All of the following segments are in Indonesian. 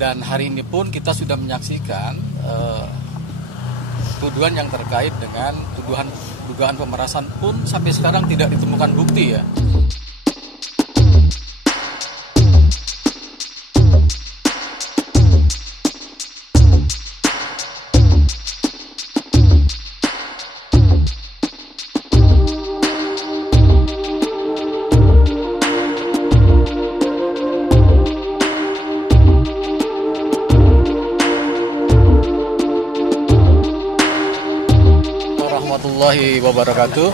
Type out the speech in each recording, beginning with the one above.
Dan hari ini pun kita sudah menyaksikan tuduhan yang terkait dengan dugaan pemerasan pun sampai sekarang tidak ditemukan bukti ya. Warahmatullahi wabarakatuh.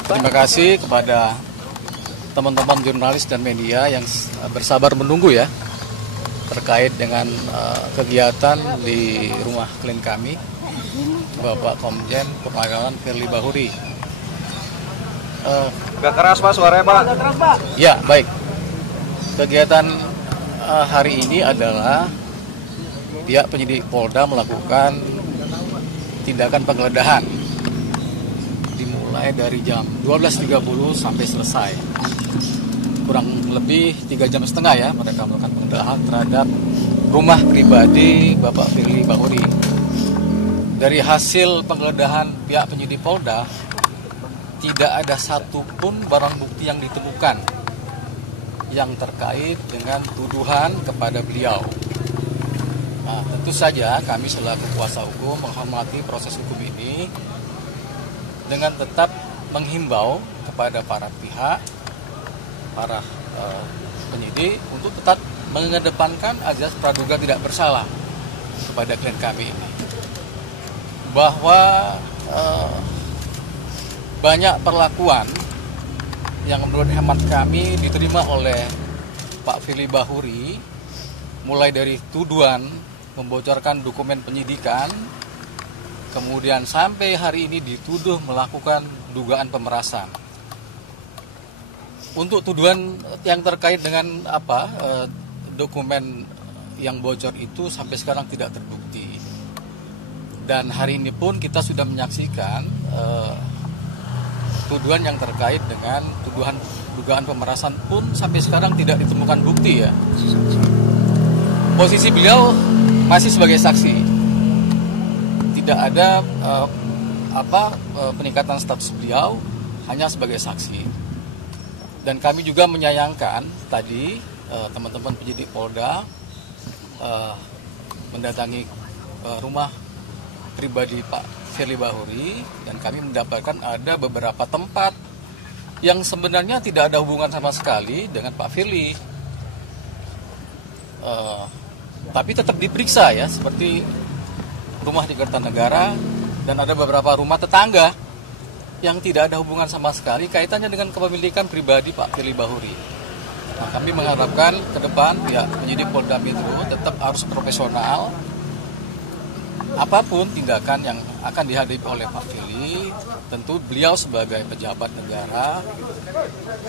Terima kasih kepada teman-teman jurnalis dan media yang bersabar menunggu ya terkait dengan kegiatan di rumah klien kami, Bapak Komjen Purnawirawan Firly Bahuri. Gak keras Pak suaranya Pak. Ya baik. Kegiatan hari ini adalah pihak penyidik Polda melakukan tindakan penggeledahan dimulai dari jam 12.30 sampai selesai, kurang lebih 3,5 jam ya mereka melakukan penggeledahan terhadap rumah pribadi Bapak Firly Bahuri. Dari hasil penggeledahan pihak penyidik Polda tidak ada satupun barang bukti yang ditemukan yang terkait dengan tuduhan kepada beliau. Nah, tentu saja kami selaku kuasa hukum menghormati proses hukum ini dengan tetap menghimbau kepada para pihak, para penyidik untuk tetap mengedepankan azas praduga tidak bersalah kepada klien kami ini. Bahwa banyak perlakuan yang menurut hemat kami diterima oleh Pak Firly Bahuri, mulai dari tuduhan membocorkan dokumen penyidikan, kemudian sampai hari ini dituduh melakukan dugaan pemerasan. Untuk tuduhan yang terkait dengan dokumen yang bocor itu sampai sekarang tidak terbukti. Dan hari ini pun kita sudah menyaksikan tuduhan yang terkait dengan dugaan pemerasan pun sampai sekarang tidak ditemukan bukti ya. Posisi beliau masih sebagai saksi, tidak ada peningkatan status beliau, hanya sebagai saksi. Dan kami juga menyayangkan tadi teman-teman penyidik Polda mendatangi rumah pribadi Pak Firly Bahuri, dan kami mendapatkan ada beberapa tempat yang sebenarnya tidak ada hubungan sama sekali dengan Pak Firly. Tapi tetap diperiksa ya, seperti rumah di Kertanegara dan ada beberapa rumah tetangga yang tidak ada hubungan sama sekali kaitannya dengan kepemilikan pribadi Pak Firly Bahuri. Nah, kami mengharapkan ke depan ya penyidik Polda Metro tetap harus profesional. Apapun tindakan yang akan dihadapi oleh Pak Firly, tentu beliau sebagai pejabat negara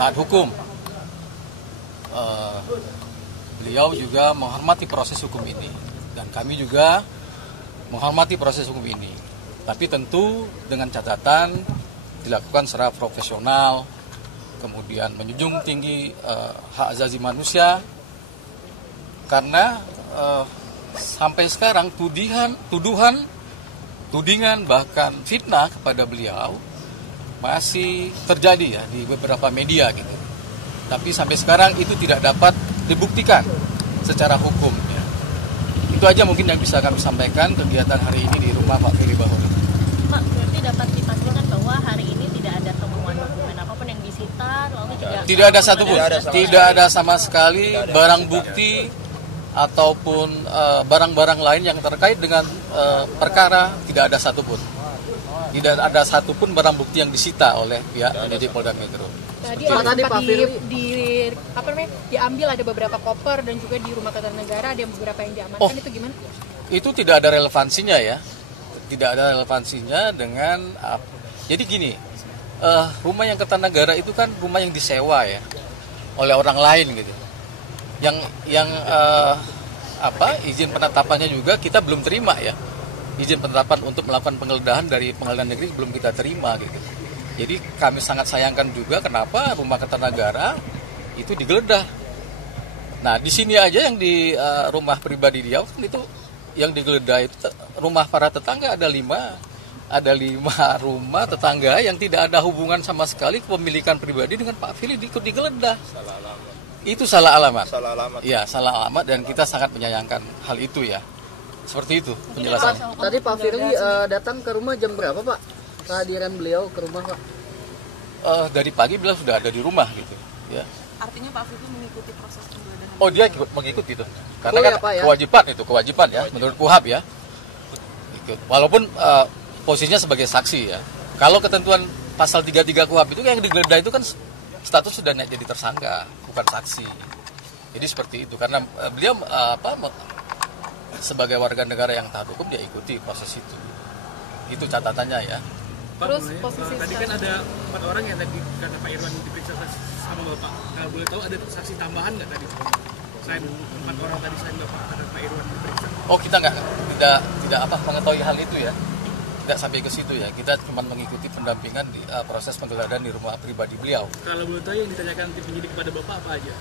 taat hukum. Beliau juga menghormati proses hukum ini, dan kami juga menghormati proses hukum ini. Tapi tentu dengan catatan dilakukan secara profesional, kemudian menjunjung tinggi hak asasi manusia, karena sampai sekarang tudingan bahkan fitnah kepada beliau masih terjadi ya di beberapa media gitu. Tapi sampai sekarang itu tidak dapat dibuktikan secara hukum ya. Itu aja mungkin yang bisa kami sampaikan kegiatan hari ini di rumah Pak Firly Bahuri. Pak, berarti dapat dipastikan bahwa hari ini tidak ada temuan dokumen apapun yang disita, lalu juga tidak ada satupun, tidak ada sama sekali barang bukti ataupun barang-barang lain yang terkait dengan perkara, tidak ada satupun. Tidak ada satupun barang bukti yang disita oleh pihak penyidik Polda Metro. Tadi diambil ada beberapa koper dan juga di rumah Kertanegara ada beberapa yang diamankan. Itu gimana? Itu tidak ada relevansinya ya, tidak ada relevansinya dengan. Jadi gini, rumah yang Kertanegara itu kan rumah yang disewa ya oleh orang lain gitu. Yang izin penetapannya juga kita belum terima ya. Izin penetapan untuk melakukan penggeledahan dari Pengadilan Negeri belum kita terima gitu. Jadi kami sangat sayangkan juga kenapa rumah Kertanegara itu digeledah. Nah, di sini aja yang di rumah pribadi dia kan itu yang digeledah itu rumah para tetangga ada 5 rumah tetangga yang tidak ada hubungan sama sekali kepemilikan pribadi dengan Pak Firly ikut digeledah. Itu salah alamat. Iya, salah alamat dan kita sangat menyayangkan hal itu ya. Seperti itu penjelasan. Tadi Pak Firly datang ke rumah jam berapa Pak? Kehadiran beliau ke rumah Pak? Dari pagi beliau sudah ada di rumah gitu. Ya. Artinya Pak Firly mengikuti proses penggeledahan. Oh dia mengikuti itu. Karena Boleh, kan Pak, ya? kewajiban ya menurut KUHAP ya. Ikut. Walaupun posisinya sebagai saksi ya. Kalau ketentuan pasal 33 KUHAP itu yang digeledah itu kan status sudah naik jadi tersangka, bukan saksi. Jadi seperti itu karena beliau sebagai warga negara yang taat hukum dia ikuti proses itu. Itu catatannya ya. Pak, Terus posisi tadi kan ada 4 orang yang tadi kata Pak Irwan diperiksa sama Bapak. Kalau boleh tahu ada saksi tambahan nggak tadi? Selain 4 orang tadi selain Bapak kata Pak Irwan diperiksa. Oh kita tidak mengetahui hal itu ya. Tidak sampai ke situ ya. Kita cuma mengikuti pendampingan di proses penggeledahan di rumah pribadi beliau. Kalau boleh tahu yang ditanyakan tim penyidik kepada Bapak apa aja?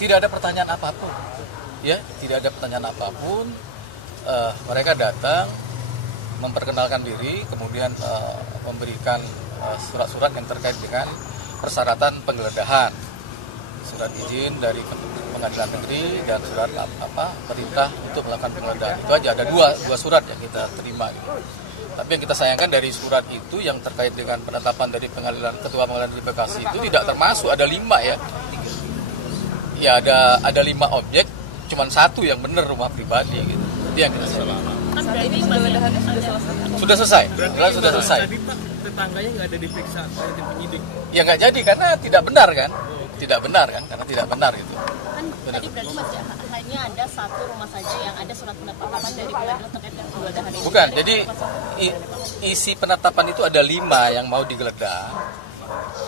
Tidak ada pertanyaan apapun. Ya, tidak ada pertanyaan apapun. Mereka datang memperkenalkan diri, kemudian memberikan surat-surat yang terkait dengan persyaratan penggeledahan, surat izin dari pengadilan negeri dan surat perintah untuk melakukan penggeledahan. Itu aja ada dua surat yang kita terima. Gitu. Tapi yang kita sayangkan dari surat itu yang terkait dengan penetapan dari ketua pengadilan negeri Bekasi itu tidak termasuk ada 5 ya. Ya ada 5 objek, cuman 1 yang benar rumah pribadi gitu. Itu yang kita sayangkan. Saat ini penggeledahannya sudah selesai. Sudah selesai. Sudah selesai. Tadi Pak tetangganya nggak ada diperiksa oleh tim penyidik. Ya nggak jadi karena tidak benar kan? Tidak benar kan? Karena tidak benar itu. Kan tadi berarti masih hanya ada 1 rumah saja yang ada surat penetapan dari pengadilan terkait dengan penggeledahan ini. Bukan. Jadi isi penetapan itu ada 5 yang mau digeledah.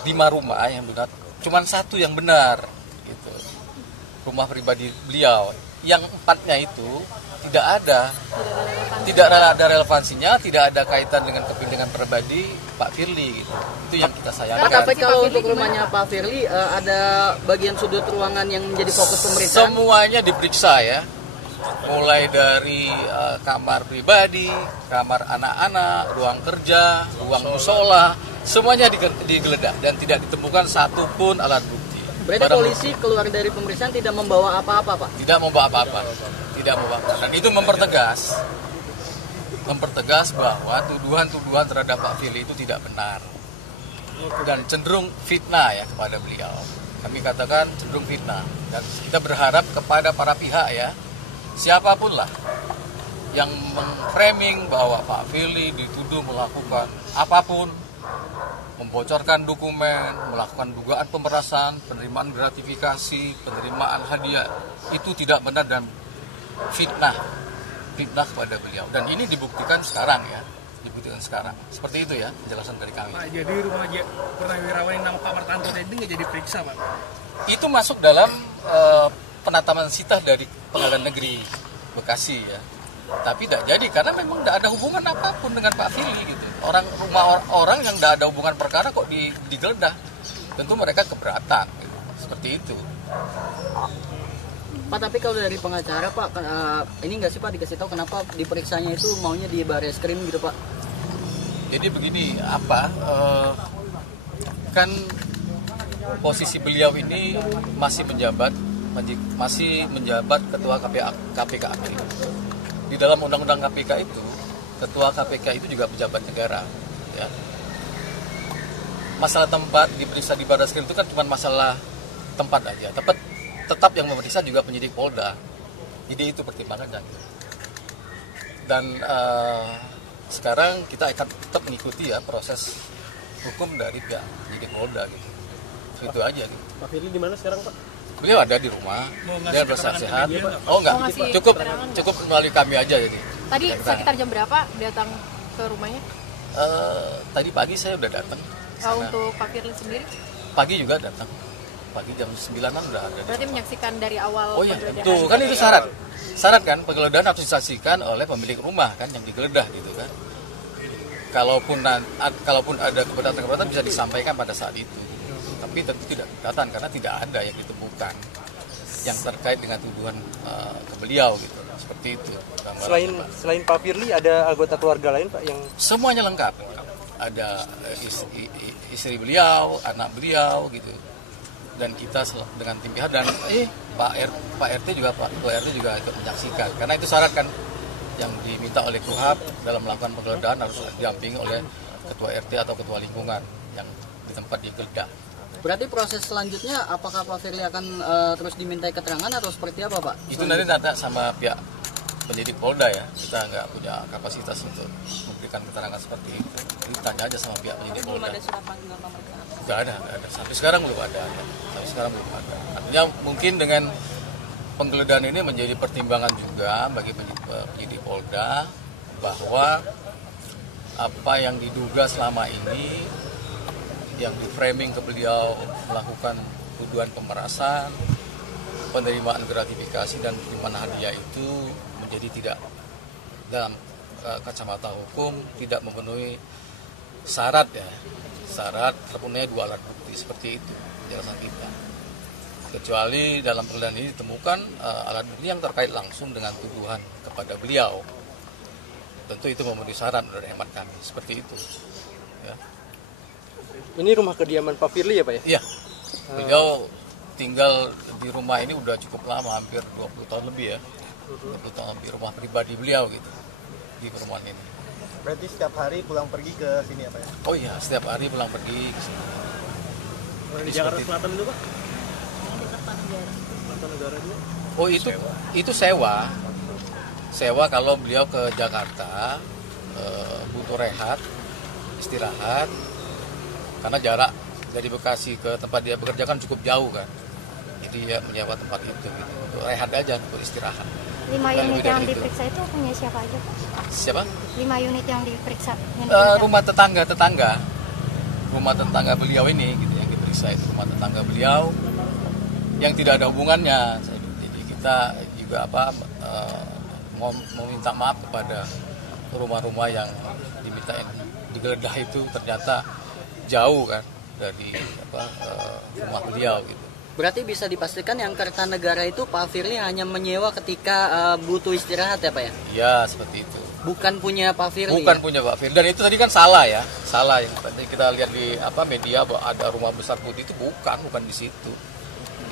5 rumah yang benar. Cuman 1 yang benar gitu. Rumah pribadi beliau. Yang 4-nya itu tidak ada relevansinya, tidak ada kaitan dengan kepentingan pribadi Pak Firly gitu. Itu yang kita sayangkan. Tapi kalau untuk rumahnya Pak Firly ada bagian sudut ruangan yang menjadi fokus pemeriksaan? Semuanya diperiksa ya. Mulai dari kamar pribadi, kamar anak-anak, ruang kerja, ruang musola, semuanya digeledah dan tidak ditemukan satupun alat bukti. Berarti polisi keluar dari pemeriksaan tidak membawa apa-apa Pak? Tidak membawa apa-apa. Tidak membawa. Dan itu mempertegas bahwa tuduhan-tuduhan terhadap Pak Firly itu tidak benar dan cenderung fitnah ya kepada beliau. Kami katakan cenderung fitnah dan kita berharap kepada para pihak ya, siapapun lah yang mengframing bahwa Pak Firly dituduh melakukan apapun, membocorkan dokumen, melakukan dugaan pemerasan, penerimaan gratifikasi, penerimaan hadiah, itu tidak benar dan fitnah kepada beliau. Dan ini dibuktikan sekarang ya, seperti itu ya penjelasan dari kami. Pak, jadi rumah purnawirawan yang nama Pak Martanto tadi nggak jadi periksa Pak? Itu masuk dalam penetapan sitah dari Pengadilan Negeri Bekasi ya. Tapi tidak jadi karena memang tidak ada hubungan apapun dengan Pak Firly gitu. Rumah orang yang tidak ada hubungan perkara kok digeledah. Tentu mereka keberatan gitu. Seperti itu. Pak, tapi kalau dari pengacara Pak, ini nggak sih Pak dikasih tahu kenapa diperiksanya itu maunya di Barreskrim gitu Pak? Jadi begini, kan posisi beliau ini masih menjabat ketua KPK aktif. Di dalam undang-undang KPK itu, ketua KPK itu juga pejabat negara. Ya. Masalah tempat diperiksa di Barreskrim itu kan cuma masalah tempat aja. Tetap yang memeriksa juga penyidik Polda. Jadi itu pertimbangannya. Dan sekarang kita akan tetap mengikuti ya proses hukum dari pihak penyidik Polda gitu. Itu aja gitu. Pak Firly di mana sekarang Pak? Beliau ada di rumah, dia bersehat. Oh enggak, cukup melalui kami aja jadi. Tadi sekitar jam berapa datang ke rumahnya? Tadi pagi saya udah datang. Untuk Pak Firly sendiri? Pagi juga datang. Pagi jam 9-an udah ada. Berarti menyaksikan dari awal. Oh iya, itu kan itu syarat. Syarat kan penggeledahan harus disaksikan oleh pemilik rumah kan yang digeledah gitu kan. Kalaupun ada keberatan bisa disampaikan pada saat itu. Tapi tentu tidak kelihatan karena tidak ada yang ditemukan. yang terkait dengan tuduhan ke beliau gitu. Seperti itu. Selain Pak Firly ada anggota keluarga lain Pak yang semuanya lengkap. Ada istri beliau, anak beliau gitu. Dan kita dengan tim pihak dan Pak RT juga ikut menyaksikan. Karena itu syarat kan yang diminta oleh KUHAP dalam melakukan penggeledahan harus didampingi oleh ketua RT atau ketua lingkungan yang di tempat digeledah. Berarti proses selanjutnya apakah Pak Firly akan terus dimintai keterangan atau seperti apa Pak? Itu nanti tanya sama pihak penyidik Polda ya. Kita nggak punya kapasitas untuk memberikan keterangan seperti itu. Jadi tanya aja sama pihak penyidik Belum Polda. ada surat panggilan pemeriksaan. Nggak ada. Sampai sekarang belum ada. Artinya mungkin dengan penggeledahan ini menjadi pertimbangan juga bagi penyidik Polda bahwa apa yang diduga selama ini yang di framing ke beliau melakukan tuduhan pemerasan, penerimaan gratifikasi dan penerimaan hadiah itu menjadi tidak dalam kacamata hukum tidak memenuhi syarat terpenuhi 2 alat bukti seperti itu penjelasan kita. Kecuali dalam penggeledahan ini ditemukan alat bukti yang terkait langsung dengan tuduhan kepada beliau. Tentu itu memenuhi syarat menurut hemat kami seperti itu. Ya. ini rumah kediaman Pak Firly ya Pak ya? Iya. Beliau tinggal di rumah ini udah cukup lama, hampir 20 tahun lebih ya. 20 tahun lebih, rumah pribadi beliau gitu di perumahan ini. Berarti setiap hari pulang pergi ke sini ya Pak ya? Oh iya, setiap hari pulang pergi ke sini. Di Jakarta Selatan itu Pak? Kertanegara juga? Oh itu sewa kalau beliau ke Jakarta butuh rehat, istirahat, karena jarak dari Bekasi ke tempat dia bekerja kan cukup jauh kan, jadi dia menyewa tempat itu gitu. Untuk rehat aja, untuk istirahat. 5 unit yang diperiksa itu punya siapa aja Pak? Siapa? 5 unit yang diperiksa. Rumah tetangga beliau ini gitu yang diperiksa itu rumah tetangga beliau yang tidak ada hubungannya. Jadi kita juga mau minta maaf kepada rumah-rumah yang dimintain digeledah itu ternyata jauh kan dari rumah beliau gitu. Berarti bisa dipastikan yang Kertanegara itu Pak Firly hanya menyewa ketika butuh istirahat ya Pak ya? Iya, seperti itu. Bukan punya Pak Firly. Bukan punya Pak Firly. Dan itu tadi kan salah yang tadi kita lihat di media bahwa ada rumah besar putih itu bukan di situ.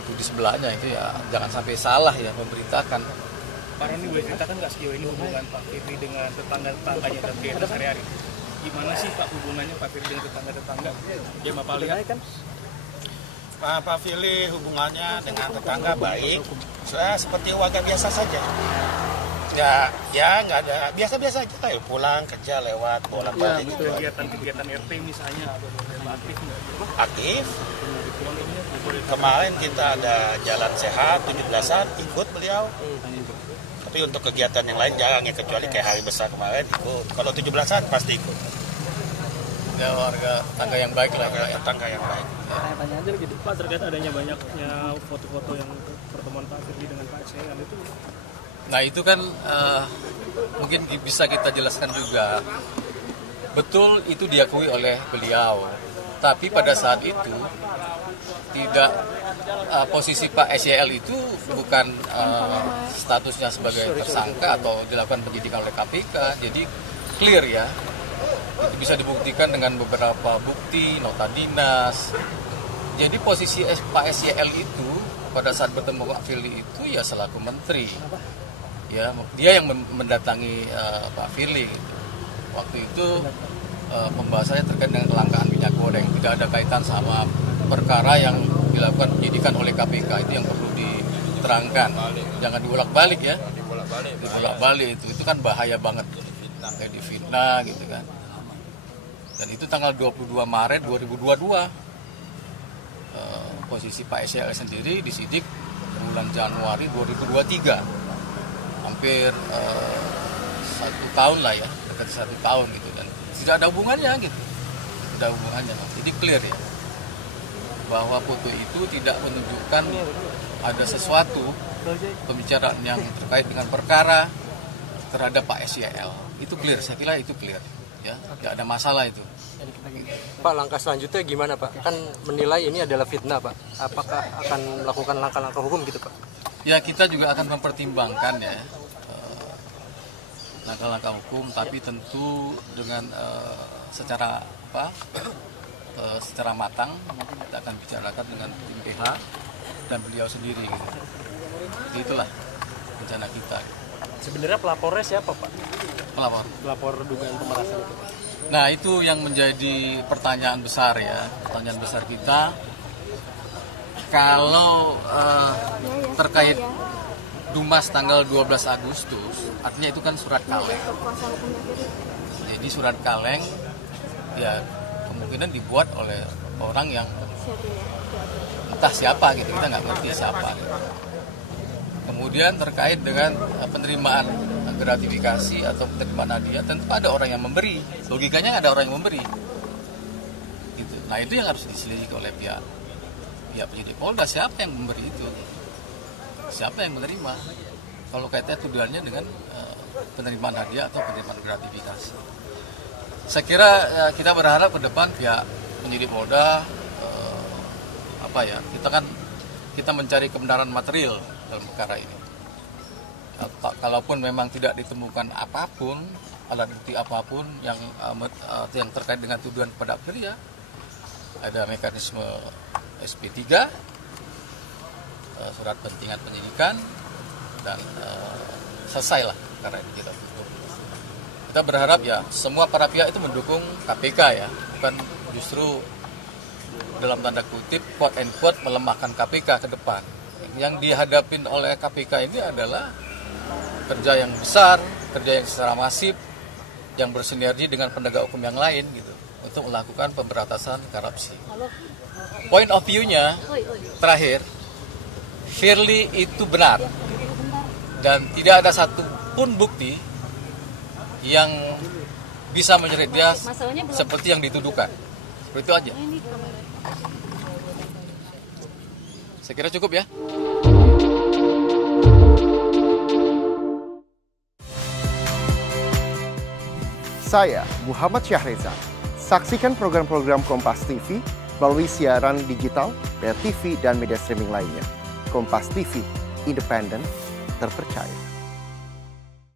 Itu di sebelahnya itu ya, jangan sampai salah ya memberitakan. Pak Roni boleh ceritakan nggak sejauh ini hubungan Pak Firly dengan tetangga-tetangganya dan kegiatan sehari-hari? Gimana sih Pak hubungannya Pak Firly dengan tetangga-tetangga? Yang Bapak lihat kan? Pak Firly hubungannya dengan tetangga baik, seperti warga biasa saja. Ya nggak ada, biasa-biasa aja kayak pulang kerja lewat bolak-balik. Kegiatan RT misalnya aktif nggak? Aktif. Kemarin kita ada jalan sehat 17-an ikut beliau. Tapi untuk kegiatan yang lain jarang ya, kecuali kayak hari besar kemarin ikut. Kalau 17-an pasti ikut. Ya warga tetangga yang baik lah. Tetangga yang baik. Tanya aja gitu Pak, terkait adanya banyaknya foto-foto yang pertemuan Pak Firly dengan Pak SCL itu. Nah itu kan mungkin bisa kita jelaskan juga. Betul itu diakui oleh beliau. Tapi pada saat itu tidak posisi Pak SCL itu bukan statusnya sebagai tersangka atau dilakukan penyidikan oleh KPK. Jadi clear ya. Itu bisa dibuktikan dengan beberapa bukti, nota dinas. Jadi posisi Pak SCL itu pada saat bertemu Pak Firly itu ya selaku menteri. Ya, dia yang mendatangi Pak Firly gitu. Waktu itu pembahasannya terkait dengan kelangkaan minyak goreng, tidak ada kaitan sama perkara yang dilakukan penyidikan oleh KPK. Itu yang perlu diterangkan. Jangan dibolak-balik ya. Dibolak-balik itu kan bahaya banget. Kayak difitnah gitu kan. Dan itu tanggal 22 Maret 2022. Posisi Pak SCL sendiri disidik bulan Januari 2023. Hampir 1 tahun lah ya, dekat 1 tahun gitu, dan tidak ada hubungannya gitu. Tidak ada hubungannya. Jadi clear ya bahwa foto itu tidak menunjukkan ada sesuatu pembicaraan yang terkait dengan perkara terhadap Pak SCL. Itu clear, saya kira itu clear. Ya, tidak ada masalah itu. Pak, langkah selanjutnya gimana Pak? Kan menilai ini adalah fitnah Pak. Apakah akan melakukan langkah-langkah hukum gitu Pak? Ya, kita juga akan mempertimbangkan ya langkah-langkah hukum, tapi tentu dengan secara matang. Nanti kita akan bicarakan dengan tim PH dan beliau sendiri. Jadi itulah rencana kita. Sebenarnya pelapornya siapa, Pak? Pelapor dugaan pemerasan itu. Nah, itu yang menjadi pertanyaan besar ya. Pertanyaan besar kita, kalau terkait Dumas tanggal 12 Agustus, artinya itu kan surat kaleng. Jadi surat kaleng ya kemungkinan dibuat oleh orang yang entah siapa gitu, kita nggak ngerti siapa gitu. Kemudian terkait dengan penerimaan gratifikasi atau penerimaan hadiah, tentu ada orang yang memberi. Logikanya ada orang yang memberi. Gitu. Nah, itu yang harus diselidiki oleh pihak penyidik Polda, siapa yang memberi itu, siapa yang menerima. Kalau kaitannya tuduhannya dengan penerimaan hadiah atau penerimaan gratifikasi. Saya kira kita berharap ke depan pihak penyidik Polda kita mencari kebenaran material dalam perkara ini. Kalaupun memang tidak ditemukan apapun, alat bukti apapun yang terkait dengan tuduhan kepada Firly, ada mekanisme SP3, surat pentingan penyidikan, dan selesailah perkara ini kita tutup. Kita berharap ya semua para pihak itu mendukung KPK ya, bukan justru dalam tanda kutip quote and quote melemahkan KPK ke depan. Yang dihadapin oleh KPK ini adalah kerja yang besar, kerja yang secara masif, yang bersinergi dengan penegak hukum yang lain gitu, untuk melakukan pemberantasan korupsi. Point of view-nya terakhir, Firly itu benar dan tidak ada satupun bukti yang bisa menyeret dia seperti yang dituduhkan. Seperti itu aja. Saya kira cukup ya. Saya Muhammad Syahreza. Saksikan program-program Kompas TV melalui siaran digital, pay TV, dan media streaming lainnya. Kompas TV, independen, terpercaya.